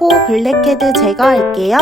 코 블랙헤드 제거할게요.